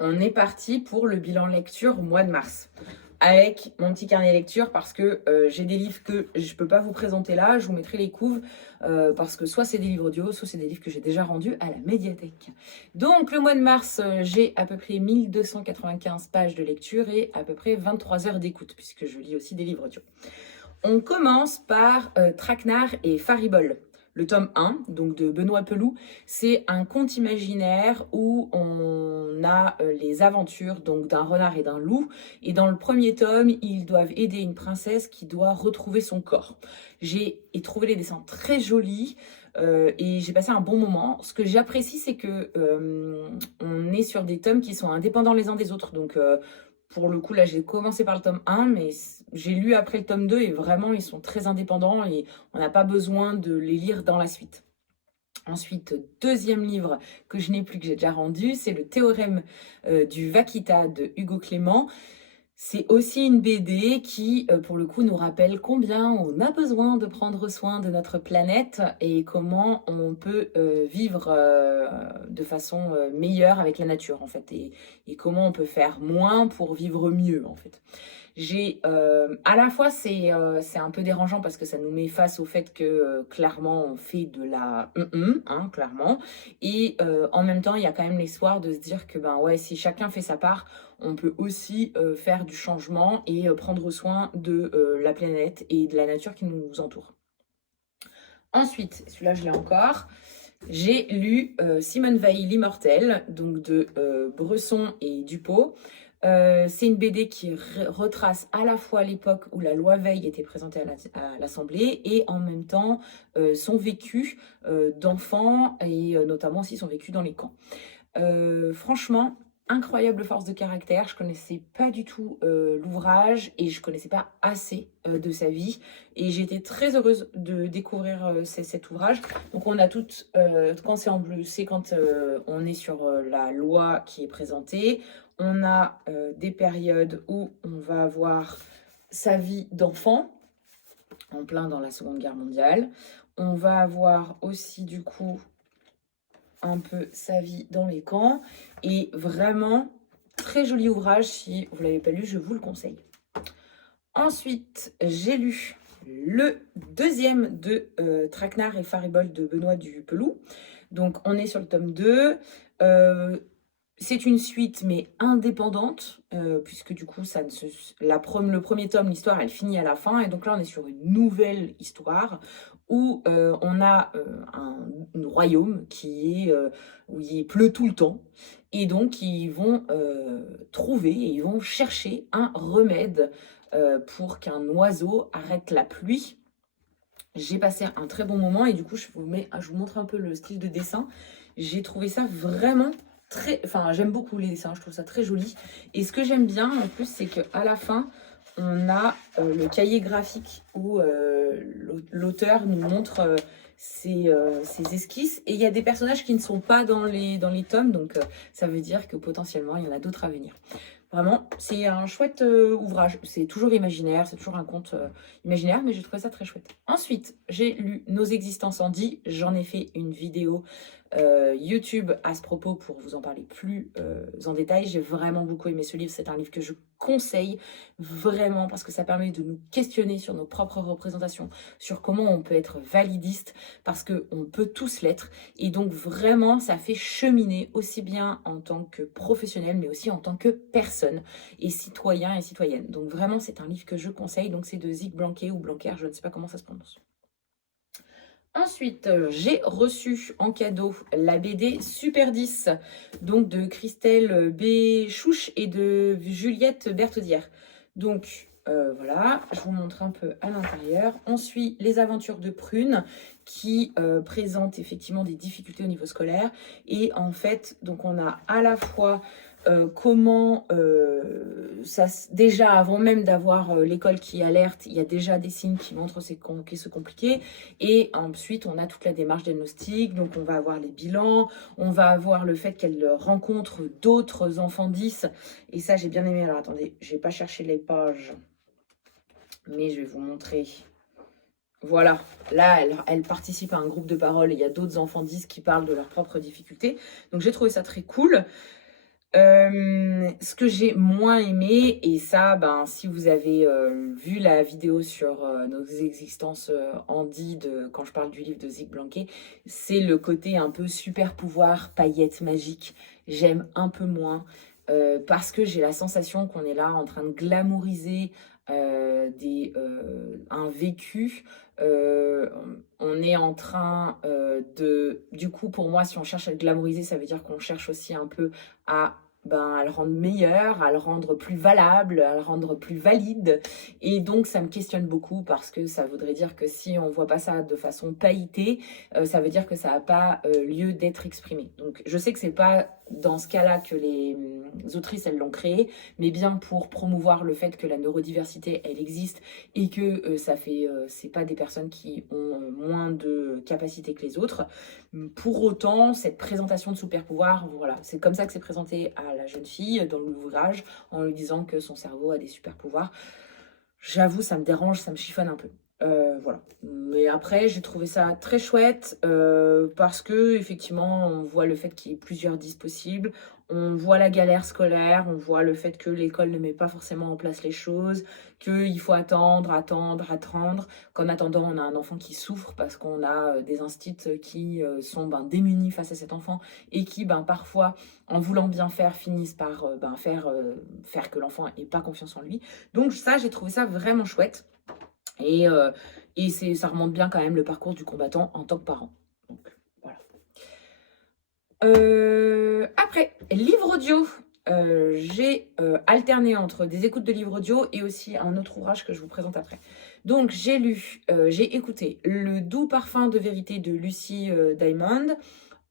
on est parti pour le bilan lecture mois de mars. Avec mon petit carnet lecture parce que j'ai des livres que je ne peux pas vous présenter là, je vous mettrai les couves parce que soit c'est des livres audio, soit c'est des livres que j'ai déjà rendus à la médiathèque. Donc le mois de mars, j'ai à peu près 1295 pages de lecture et à peu près 23 heures d'écoute puisque je lis aussi des livres audio. On commence par Traquenard et Faribole. Le tome 1, donc de Benoît Peloux, c'est un conte imaginaire où on a les aventures donc d'un renard et d'un loup. Et dans le premier tome, ils doivent aider une princesse qui doit retrouver son corps. J'ai trouvé les dessins très jolis et j'ai passé un bon moment. Ce que j'apprécie, c'est que on est sur des tomes qui sont indépendants les uns des autres. Donc pour le coup, là, j'ai commencé par le tome 1, mais j'ai lu après le tome 2 et vraiment, ils sont très indépendants et on n'a pas besoin de les lire dans la suite. Ensuite, deuxième livre que je n'ai plus, que j'ai déjà rendu, c'est le Théorème du Vaquita de Hugo Clément. C'est aussi une BD qui, pour le coup, nous rappelle combien on a besoin de prendre soin de notre planète et comment on peut vivre de façon meilleure avec la nature, en fait, et comment on peut faire moins pour vivre mieux, en fait. À la fois, c'est un peu dérangeant parce que ça nous met face au fait que, clairement, on fait de la hein, clairement. Et en même temps, il y a quand même l'espoir de se dire que, ben ouais, si chacun fait sa part, on peut aussi faire du changement et prendre soin de la planète et de la nature qui nous entoure. Ensuite, celui-là, je l'ai encore. J'ai lu Simone Veil, l'Immortelle, donc de Bresson et Dupont. C'est une BD qui retrace à la fois l'époque où la loi Veil était présentée à l'Assemblée et en même temps son vécu d'enfant et notamment aussi son vécu dans les camps. Franchement, incroyable force de caractère. Je connaissais pas du tout l'ouvrage et je connaissais pas assez de sa vie. Et j'ai été très heureuse de découvrir cet ouvrage. Donc on a toutes, quand c'est en bleu, c'est quand on est sur la loi qui est présentée. On a des périodes où on va avoir sa vie d'enfant, en plein dans la Seconde Guerre mondiale. On va avoir aussi du coup un peu sa vie dans les camps. Et vraiment, très joli ouvrage. Si vous ne l'avez pas lu, je vous le conseille. Ensuite, j'ai lu le deuxième de Traquenard et Faribole de Benoît Peloux. Donc, on est sur le tome 2. C'est une suite, mais indépendante, puisque du coup, le premier tome, l'histoire, elle finit à la fin. Et donc là, on est sur une nouvelle histoire où on a un royaume où il pleut tout le temps. Et donc, ils vont trouver et ils vont chercher un remède pour qu'un oiseau arrête la pluie. J'ai passé un très bon moment et du coup, je vous montre un peu le style de dessin. J'ai trouvé ça vraiment j'aime beaucoup les dessins, je trouve ça très joli. Et ce que j'aime bien en plus, c'est qu'à la fin, on a le cahier graphique où l'auteur nous montre ses esquisses. Et il y a des personnages qui ne sont pas dans les tomes, donc ça veut dire que potentiellement, il y en a d'autres à venir. Vraiment, c'est un chouette ouvrage. C'est toujours imaginaire, c'est toujours un conte imaginaire, mais j'ai trouvé ça très chouette. Ensuite, j'ai lu Nos existences en 10. J'en ai fait une vidéo YouTube à ce propos pour vous en parler plus en détail. J'ai vraiment beaucoup aimé ce livre. C'est un livre que je conseille vraiment parce que ça permet de nous questionner sur nos propres représentations, sur comment on peut être validiste parce qu'on peut tous l'être. Et donc vraiment, ça fait cheminer aussi bien en tant que professionnel, mais aussi en tant que personne et citoyen et citoyenne. Donc vraiment, c'est un livre que je conseille. Donc c'est de Zig Blanquet ou Blanquer, je ne sais pas comment ça se prononce. Ensuite, j'ai reçu en cadeau la BD Super 10, donc de Christelle B. Chouche et de Juliette Berthaudière. Donc voilà, je vous montre un peu à l'intérieur. On suit les aventures de Prune qui présente effectivement des difficultés au niveau scolaire. Et en fait, donc on a à la fois comment déjà avant même d'avoir l'école qui alerte, il y a déjà des signes qui montrent que c'est compliqué et ensuite on a toute la démarche diagnostique, donc on va avoir les bilans, on va avoir le fait qu'elle rencontre d'autres enfants 10 et ça j'ai bien aimé. Alors attendez, je vais pas chercher les pages mais je vais vous montrer. Voilà, là elle participe à un groupe de parole et il y a d'autres enfants 10 qui parlent de leurs propres difficultés, donc j'ai trouvé ça très cool. Ce que j'ai moins aimé, et ça, ben, si vous avez vu la vidéo sur nos existences quand je parle du livre de Zig Blanquet, c'est le côté un peu super pouvoir, paillettes magiques. J'aime un peu moins parce que j'ai la sensation qu'on est là en train de glamouriser un vécu. Euh, on est en train du coup, pour moi, si on cherche à le glamouriser, ça veut dire qu'on cherche aussi un peu à le rendre meilleur, à le rendre plus valable, à le rendre plus valide. Et donc, ça me questionne beaucoup parce que ça voudrait dire que si on voit pas ça de façon pailletée, ça veut dire que ça n'a pas lieu d'être exprimé. Donc, je sais que c'est pas dans ce cas-là que les autrices, elles l'ont créé, mais bien pour promouvoir le fait que la neurodiversité, elle existe et que c'est pas des personnes qui ont moins de capacités que les autres. Pour autant, cette présentation de super pouvoir, voilà, c'est comme ça que c'est présenté à la jeune fille dans l'ouvrage, en lui disant que son cerveau a des super pouvoirs. J'avoue, ça me dérange, ça me chiffonne un peu. Voilà. Mais après, j'ai trouvé ça très chouette parce que effectivement, on voit le fait qu'il y ait plusieurs 10 possibles. On voit la galère scolaire, on voit le fait que l'école ne met pas forcément en place les choses, qu'il faut attendre, qu'en attendant, on a un enfant qui souffre parce qu'on a des instits qui sont démunis face à cet enfant et qui, parfois, en voulant bien faire, finissent par faire que l'enfant n'ait pas confiance en lui. Donc ça, j'ai trouvé ça vraiment chouette. Et ça remonte bien quand même le parcours du combattant en tant que parent. Donc, voilà. Après, livre audio. J'ai alterné entre des écoutes de livres audio et aussi un autre ouvrage que je vous présente après. Donc, j'ai écouté Le doux parfum de vérité de Lucy Diamond.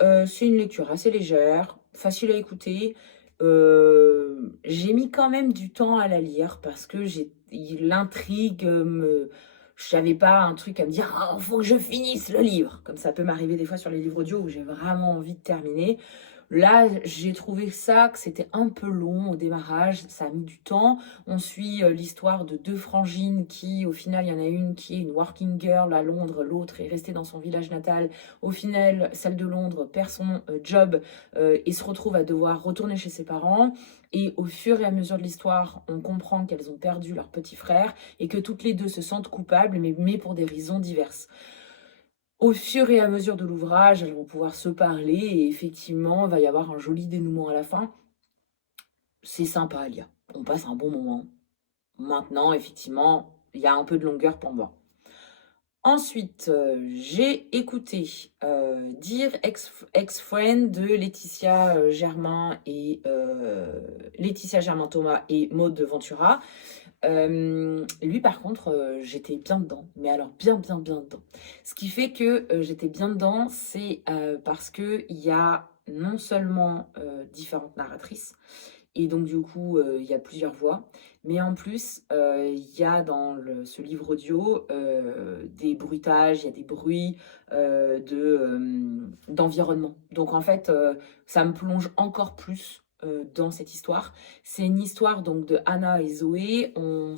C'est une lecture assez légère, facile à écouter. J'ai mis quand même du temps à la lire parce que l'intrigue j'avais pas un truc à me dire ah, faut que je finisse le livre, comme ça peut m'arriver des fois sur les livres audio où j'ai vraiment envie de terminer. Là, j'ai trouvé ça que c'était un peu long au démarrage, ça a mis du temps. On suit l'histoire de deux frangines qui, au final, il y en a une qui est une working girl à Londres, l'autre est restée dans son village natal. Au final, celle de Londres perd son job et se retrouve à devoir retourner chez ses parents. Et au fur et à mesure de l'histoire, on comprend qu'elles ont perdu leur petit frère et que toutes les deux se sentent coupables, mais pour des raisons diverses. Au fur et à mesure de l'ouvrage, elles vont pouvoir se parler et effectivement, il va y avoir un joli dénouement à la fin. C'est sympa à lire. On passe un bon moment. Maintenant, effectivement, il y a un peu de longueur pour moi. Ensuite, j'ai écouté Dear Ex-Friend de Laetitia Germain et Laetitia Germain-Thomas et Maud Ventura. Lui, par contre, j'étais bien dedans, mais alors bien dedans. Ce qui fait que j'étais bien dedans, c'est parce qu'il y a non seulement différentes narratrices, et donc du coup, il y a plusieurs voix, mais en plus, il y a dans ce livre audio des bruitages, il y a des bruits d'environnement. Donc en fait, ça me plonge encore plus dans cette histoire. C'est une histoire donc de Anna et Zoé. On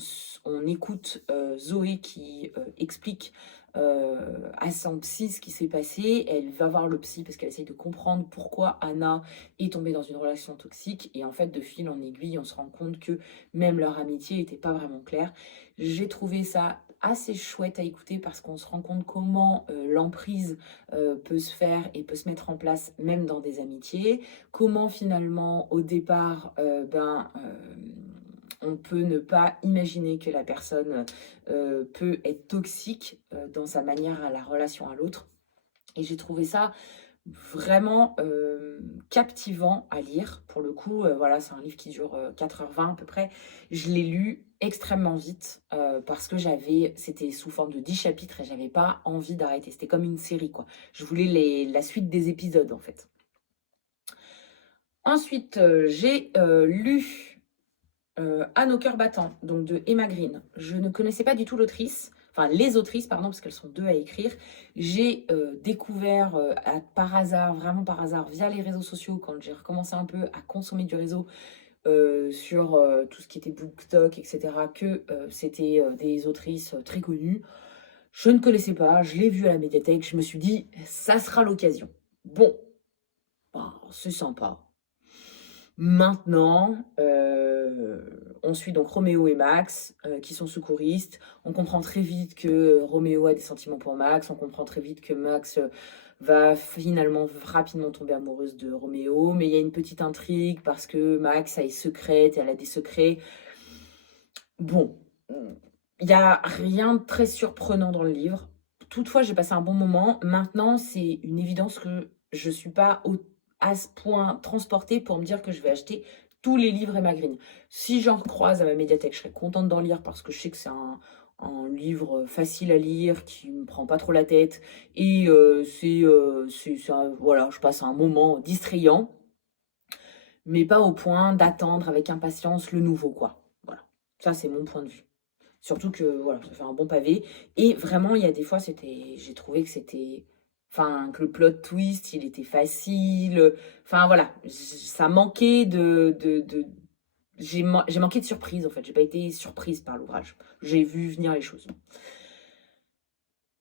écoute Zoé qui explique à son psy ce qui s'est passé. Elle va voir le psy parce qu'elle essaye de comprendre pourquoi Anna est tombée dans une relation toxique. Et en fait, de fil en aiguille, on se rend compte que même leur amitié n'était pas vraiment claire. J'ai trouvé ça assez chouette à écouter parce qu'on se rend compte comment l'emprise peut se faire et peut se mettre en place même dans des amitiés, comment finalement au départ on peut ne pas imaginer que la personne peut être toxique dans sa manière à la relation à l'autre. Et j'ai trouvé ça vraiment captivant à lire. Pour le coup, voilà, c'est un livre qui dure 4h20 à peu près. Je l'ai lu extrêmement vite parce que c'était sous forme de 10 chapitres et j'avais pas envie d'arrêter. C'était comme une série, quoi. Je voulais la suite des épisodes, en fait. Ensuite, j'ai lu Anne au cœur battant, donc de Emma Green. Je ne connaissais pas du tout l'autrice. Enfin, les autrices, pardon, parce qu'elles sont deux à écrire. J'ai découvert par hasard, vraiment par hasard, via les réseaux sociaux, quand j'ai recommencé un peu à consommer du réseau sur tout ce qui était BookTok, etc., que c'était des autrices très connues. Je ne connaissais pas, je l'ai vu à la médiathèque, je me suis dit, ça sera l'occasion. Bon, c'est sympa. Maintenant, on suit donc Roméo et Max, qui sont secouristes. On comprend très vite que Roméo a des sentiments pour Max. On comprend très vite que Max va finalement rapidement tomber amoureuse de Roméo. Mais il y a une petite intrigue parce que Max a des secrets, elle a des secrets. Bon, il n'y a rien de très surprenant dans le livre. Toutefois, j'ai passé un bon moment. Maintenant, c'est une évidence que je ne suis pas à ce point transportée pour me dire que je vais acheter tous les livres Emma Green. Si j'en croise à ma médiathèque, je serais contente d'en lire parce que je sais que c'est un livre facile à lire, qui ne me prend pas trop la tête. Et voilà, je passe un moment distrayant, mais pas au point d'attendre avec impatience le nouveau, quoi. Voilà, ça c'est mon point de vue. Surtout que voilà, ça fait un bon pavé. Et vraiment, il y a des fois, j'ai trouvé que c'était. Enfin, que le plot twist, il était facile. Enfin, voilà, ça manquait j'ai manqué de surprise, en fait. J'ai pas été surprise par l'ouvrage. J'ai vu venir les choses.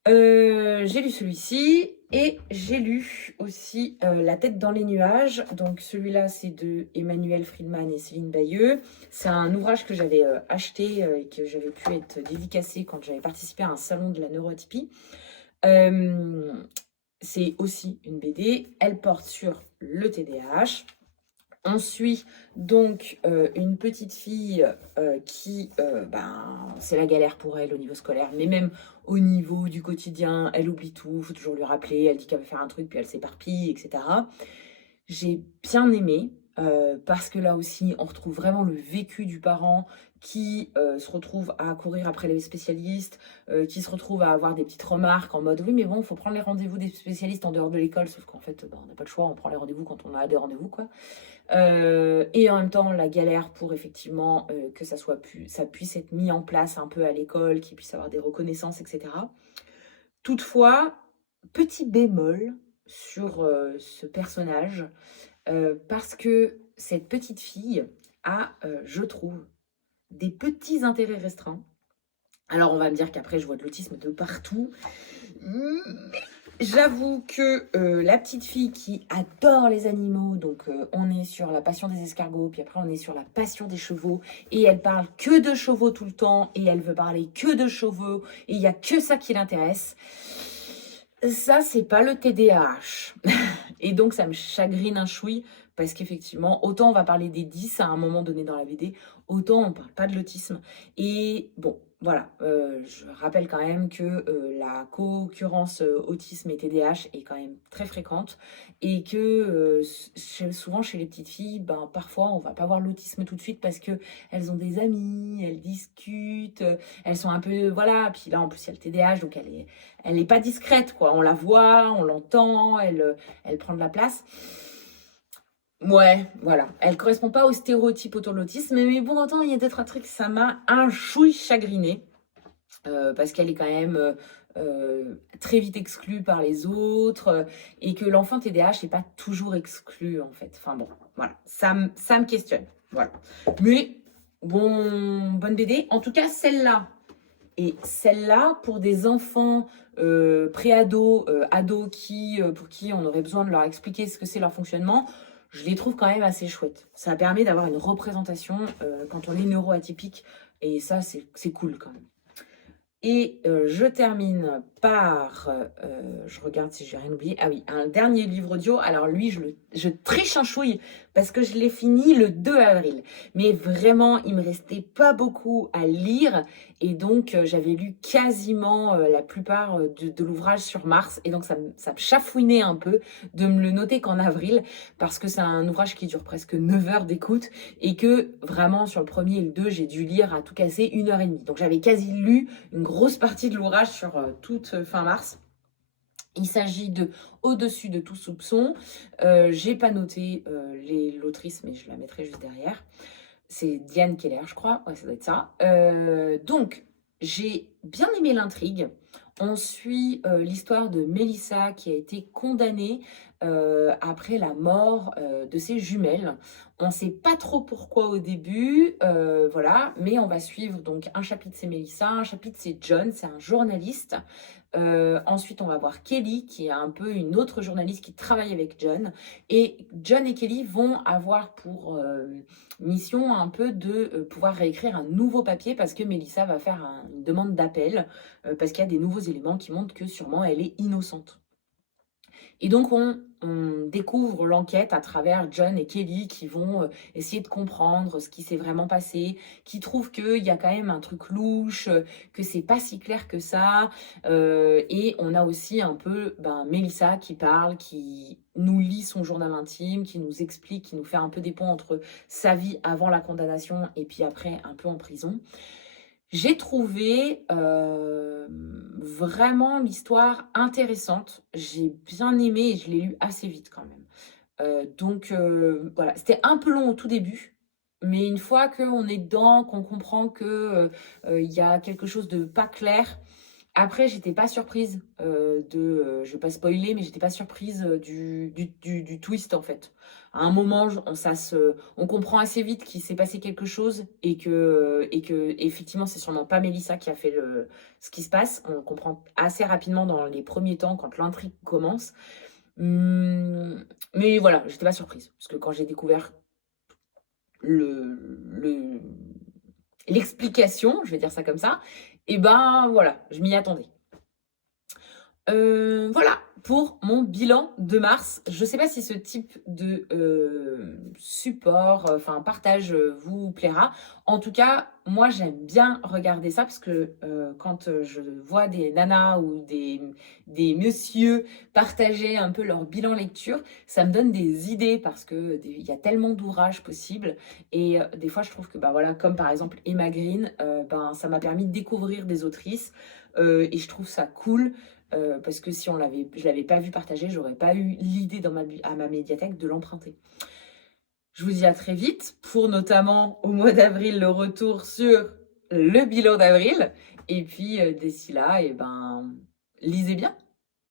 J'ai lu celui-ci et j'ai lu aussi La tête dans les nuages. Donc celui-là, c'est de Emmanuel Friedman et Céline Bayeux. C'est un ouvrage que j'avais acheté et que j'avais pu être dédicacé quand j'avais participé à un salon de la neuroatypie. C'est aussi une BD. Elle porte sur le TDAH. On suit donc une petite fille qui, c'est la galère pour elle au niveau scolaire, mais même au niveau du quotidien, elle oublie tout, il faut toujours lui rappeler, elle dit qu'elle va faire un truc, puis elle s'éparpille, etc. J'ai bien aimé, parce que là aussi, on retrouve vraiment le vécu du parent qui se retrouve à courir après les spécialistes, qui se retrouve à avoir des petites remarques en mode « Oui, mais bon, il faut prendre les rendez-vous des spécialistes en dehors de l'école », sauf qu'en fait, on n'a pas le choix, on prend les rendez-vous quand on a des rendez-vous, quoi. Et en même temps, la galère pour effectivement que ça puisse être mis en place un peu à l'école, qu'il puisse avoir des reconnaissances, etc. Toutefois, petit bémol sur ce personnage, parce que cette petite fille a, je trouve, des petits intérêts restreints. Alors, on va me dire qu'après, je vois de l'autisme de partout. J'avoue que la petite fille qui adore les animaux, donc on est sur la passion des escargots, puis après on est sur la passion des chevaux, et elle parle que de chevaux tout le temps, et elle veut parler que de chevaux, et il n'y a que ça qui l'intéresse. Ça, c'est pas le TDAH. Et donc, ça me chagrine un chouï, parce qu'effectivement, autant on va parler des 10 à un moment donné dans la BD, autant on parle pas de l'autisme. Et bon, voilà, je rappelle quand même que la co-occurrence autisme et TDAH est quand même très fréquente, et que souvent chez les petites filles, parfois on va pas voir l'autisme tout de suite parce que elles ont des amis, elles discutent, elles sont un peu, voilà, puis là en plus il y a le TDAH, donc elle est pas discrète, quoi. On la voit, on l'entend, elle prend de la place. Ouais, voilà. Elle correspond pas au stéréotype autour de l'autisme, mais bon, autant il y a d'autres trucs, ça m'a un chouille chagriné, parce qu'elle est quand même très vite exclue par les autres, et que l'enfant TDAH n'est pas toujours exclu, en fait. Enfin bon, voilà, ça me questionne. Voilà. Mais bon, bonne BD. En tout cas, celle-là, et celle-là, pour des enfants pré-ados, ados pour qui on aurait besoin de leur expliquer ce que c'est leur fonctionnement, je les trouve quand même assez chouettes. Ça permet d'avoir une représentation quand on est neuroatypique, et ça, c'est cool quand même. Et je termine par, je regarde si j'ai rien oublié. Ah oui, un dernier livre audio. Alors lui, je triche un chouille parce que je l'ai fini le 2 avril. Mais vraiment, il me restait pas beaucoup à lire. Et donc, j'avais lu quasiment la plupart de l'ouvrage sur Mars. Et donc, ça me chafouinait un peu de me le noter qu'en avril, parce que c'est un ouvrage qui dure presque 9 heures d'écoute. Et que vraiment, sur le premier et le 2, j'ai dû lire à tout casser 1h30. Donc, j'avais quasi lu une grosse partie de l'ouvrage sur toute fin mars. Il s'agit de Au-dessus de tout soupçon. J'ai pas noté l'autrice, mais je la mettrai juste derrière. C'est Diane Keller, je crois. Ouais, ça doit être ça. Donc, j'ai bien aimé l'intrigue. On suit l'histoire de Mélissa qui a été condamnée après la mort de ses jumelles. On ne sait pas trop pourquoi au début, voilà, mais on va suivre donc un chapitre c'est Mélissa, un chapitre c'est John, c'est un journaliste Ensuite, on va voir Kelly, qui est un peu une autre journaliste qui travaille avec John. Et John et Kelly vont avoir pour mission un peu de pouvoir réécrire un nouveau papier parce que Melissa va faire une demande d'appel parce qu'il y a des nouveaux éléments qui montrent que sûrement elle est innocente. Et donc, on découvre l'enquête à travers John et Kelly qui vont essayer de comprendre ce qui s'est vraiment passé, qui trouvent qu'il y a quand même un truc louche, que c'est pas si clair que ça. Et on a aussi un peu Melissa qui parle, qui nous lit son journal intime, qui nous explique, qui nous fait un peu des ponts entre sa vie avant la condamnation et puis après un peu en prison. J'ai trouvé vraiment l'histoire intéressante. J'ai bien aimé et je l'ai lu assez vite quand même. Donc voilà, c'était un peu long au tout début, mais une fois qu'on est dedans, qu'on comprend que il y a quelque chose de pas clair, après j'étais pas surprise je vais pas spoiler, mais j'étais pas surprise du twist en fait. À un moment, on comprend assez vite qu'il s'est passé quelque chose et que effectivement, c'est sûrement pas Melissa qui a fait ce qui se passe. On comprend assez rapidement dans les premiers temps quand l'intrigue commence. Mais voilà, j'étais pas surprise parce que quand j'ai découvert le l'explication, je vais dire ça comme ça, et ben voilà, je m'y attendais. Voilà pour mon bilan de mars. Je ne sais pas si ce type de support, partage vous plaira. En tout cas, moi j'aime bien regarder ça parce que quand je vois des nanas ou des messieurs partager un peu leur bilan lecture, ça me donne des idées parce que il y a tellement d'ouvrages possibles et des fois je trouve que voilà, comme par exemple Emma Green, ça m'a permis de découvrir des autrices et je trouve ça cool. Parce que si je l'avais pas vu partager, j'aurais pas eu l'idée à ma médiathèque de l'emprunter. Je vous dis à très vite pour notamment au mois d'avril le retour sur le bilan d'avril. Et puis d'ici là, lisez bien.